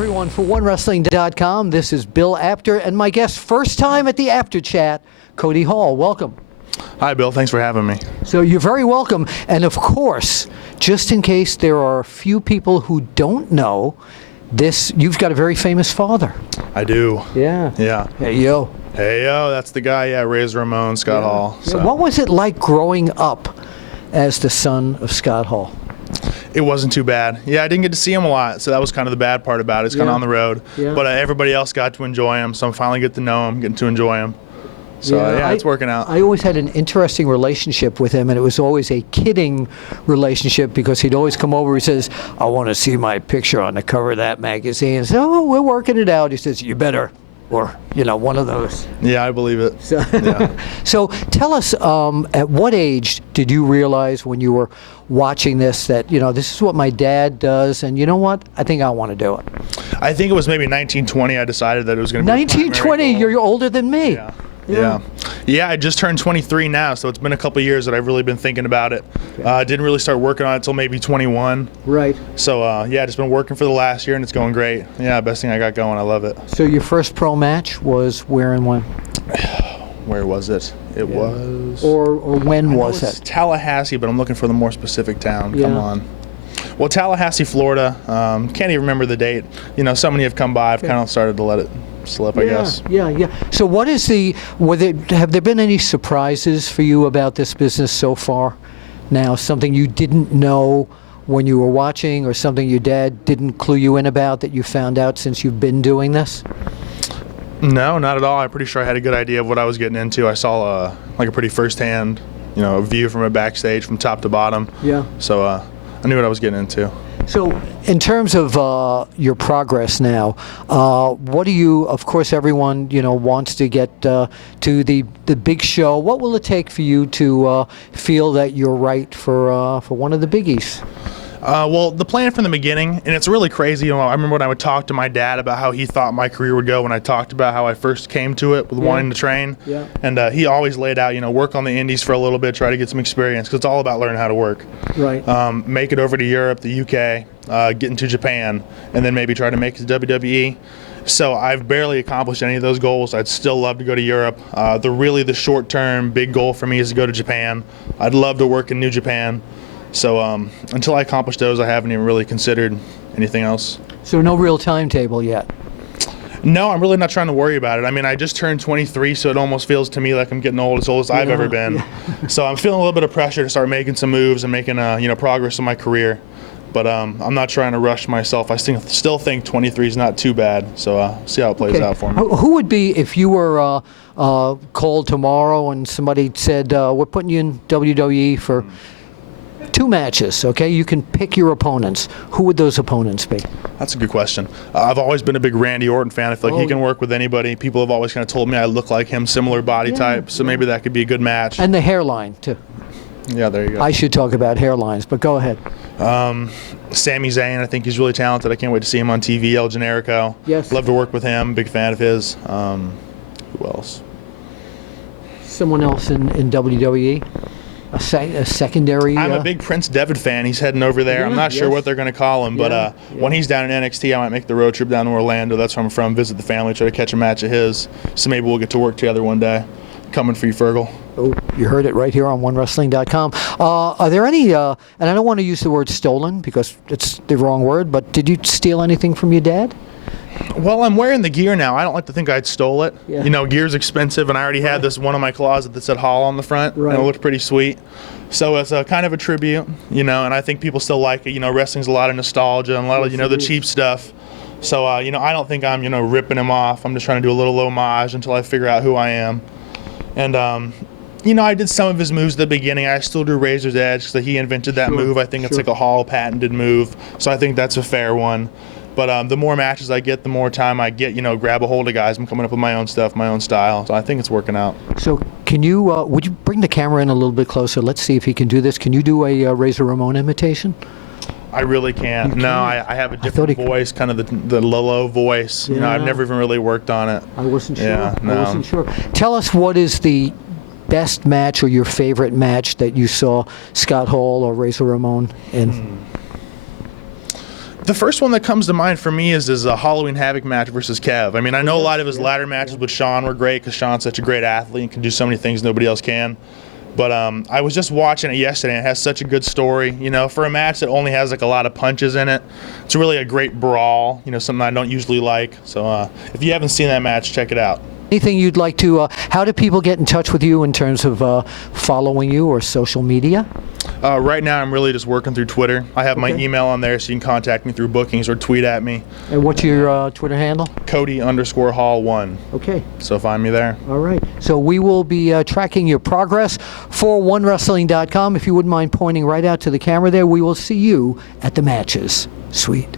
everyone, for OneWrestling.com. This is Bill Apter, and my guest, first time at the Apter Chat, Cody Hall. Welcome. Hi, Bill. Thanks for having me. So you're very welcome. And of course, just in case there are a few people who don't know this, you've got a very famous father. I do. Yeah. Yeah. Hey, yo. Hey, yo. That's the guy. Yeah, Razor Ramon, Scott Hall. Yeah. So. What was it like growing up as the son of Scott Hall? It wasn't too bad. Yeah, I didn't get to see him a lot, so that was kind of the bad part about it. It's kind of on the road. Yeah. But everybody else got to enjoy him, so I'm finally getting to know him, getting to enjoy him. So, yeah, it's working out. I always had an interesting relationship with him, and it was always a kidding relationship because he'd always come over. He says, I want to see my picture on the cover of that magazine. I said, oh, we're working it out. He says, you better. Or, you know, one of those. Yeah, I believe it. So, yeah. So tell us, at what age did you realize when you were watching this that, you know, this is what my dad does, and you know what? I think I want to do it. I think it was maybe 1920 I decided that it was going to be 1920? You're older than me. Yeah. Yeah, I just turned 23 now, so it's been a couple years that I've really been thinking about it. Okay. Didn't really start working on it until maybe 21. Right. So, yeah, just been working for the last year, and it's going great. Yeah, best thing I got going. I love it. So your first pro match was where and when? Where was it? It was... Or when was it? Tallahassee, but I'm looking for the more specific town. Yeah. Come on. Well, Tallahassee, Florida. Can't even remember the date. You know, so many have come by. I've kind of started to let it slip, I guess. Yeah. So what is have there been any surprises for you about this business so far? Now, something you didn't know when you were watching, or something your dad didn't clue you in about that you found out since you've been doing this? No, not at all. I'm pretty sure I had a good idea of what I was getting into. I saw like a pretty firsthand, you know, view from a backstage from top to bottom. Yeah. So I knew what I was getting into. So in terms of your progress now, what do you, of course everyone, you know, wants to get to the big show. What will it take for you to feel that you're right for one of the biggies? Well, the plan from the beginning, and it's really crazy, you know, I remember when I would talk to my dad about how he thought my career would go when I talked about how I first came to it with wanting to train. Yeah. And he always laid out, you know, work on the indies for a little bit, try to get some experience, because it's all about learning how to work. Right. Make it over to Europe, the UK, get into Japan, and then maybe try to make it to WWE. So I've barely accomplished any of those goals. I'd still love to go to Europe. The short-term big goal for me is to go to Japan. I'd love to work in New Japan. So until I accomplish those, I haven't even really considered anything else. So no real timetable yet? No, I'm really not trying to worry about it. I mean, I just turned 23, so it almost feels to me like I'm getting old as I've ever been. Yeah. So I'm feeling a little bit of pressure to start making some moves and making progress in my career. But I'm not trying to rush myself. I still think 23 is not too bad. So see how it plays out for me. Who would be, if you were called tomorrow and somebody said, we're putting you in WWE for 2 matches, okay? You can pick your opponents. Who would those opponents be? That's a good question. I've always been a big Randy Orton fan. I feel like he can work with anybody. People have always kind of told me I look like him, similar body type, so maybe that could be a good match. And the hairline, too. Yeah, there you go. I should talk about hairlines, but go ahead. Sami Zayn, I think he's really talented. I can't wait to see him on TV. El Generico. Yes. Love to work with him. Big fan of his. Who else? Someone else in WWE? A secondary? I'm a big Prince Devitt fan. He's heading over there. I'm not sure what they're going to call him, but when he's down in NXT, I might make the road trip down to Orlando. That's where I'm from, visit the family, try to catch a match of his. So maybe we'll get to work together one day. Coming for you, Fergal. Oh, you heard it right here on OneWrestling.com. Are there any, and I don't want to use the word stolen because it's the wrong word, but did you steal anything from your dad? Well, I'm wearing the gear now. I don't like to think I'd stole it. Yeah. You know, gear's expensive, and I already had this one in my closet that said Hall on the front, and it looked pretty sweet. So it's a kind of a tribute, you know, and I think people still like it. You know, wrestling's a lot of nostalgia and a lot of, you know, the cheap stuff. So, you know, I don't think I'm, you know, ripping him off. I'm just trying to do a little homage until I figure out who I am. And, you know, I did some of his moves at the beginning. I still do Razor's Edge because he invented that move. I think it's like a Hall patented move, so I think that's a fair one. But the more matches I get, the more time I get, you know, grab a hold of guys. I'm coming up with my own stuff, my own style. So I think it's working out. So can you, would you bring the camera in a little bit closer? Let's see if he can do this. Can you do a Razor Ramon imitation? I really can't. No, I have a different voice, kind of the low voice. Yeah. You know, I've never even really worked on it. I wasn't sure. Yeah, no. I wasn't sure. Tell us, what is the best match or your favorite match that you saw Scott Hall or Razor Ramon in? The first one that comes to mind for me is a Halloween Havoc match versus Kev. I mean, I know a lot of his ladder matches with Sean were great because Sean's such a great athlete and can do so many things nobody else can. But I was just watching it yesterday, and it has such a good story. You know, for a match that only has like a lot of punches in it, it's really a great brawl. You know, something I don't usually like. So if you haven't seen that match, check it out. Anything you'd like to, how do people get in touch with you in terms of following you or social media? Right now, I'm really just working through Twitter. I have my email on there, so you can contact me through bookings or tweet at me. And what's your Twitter handle? Cody_Hall1. Okay. So find me there. All right. So we will be tracking your progress for OneWrestling.com. If you wouldn't mind pointing right out to the camera there, we will see you at the matches. Sweet.